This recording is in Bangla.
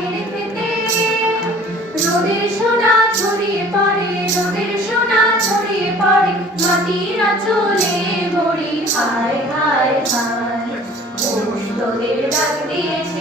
ধানের খেতে রোদের সোনা ছড়িয়ে পড়ে, রোদের সোনা ছড়িয়ে পড়ে মাটির আঁচলে ভরি। হায় হায় হায়, তোদের ডাক দিয়েছে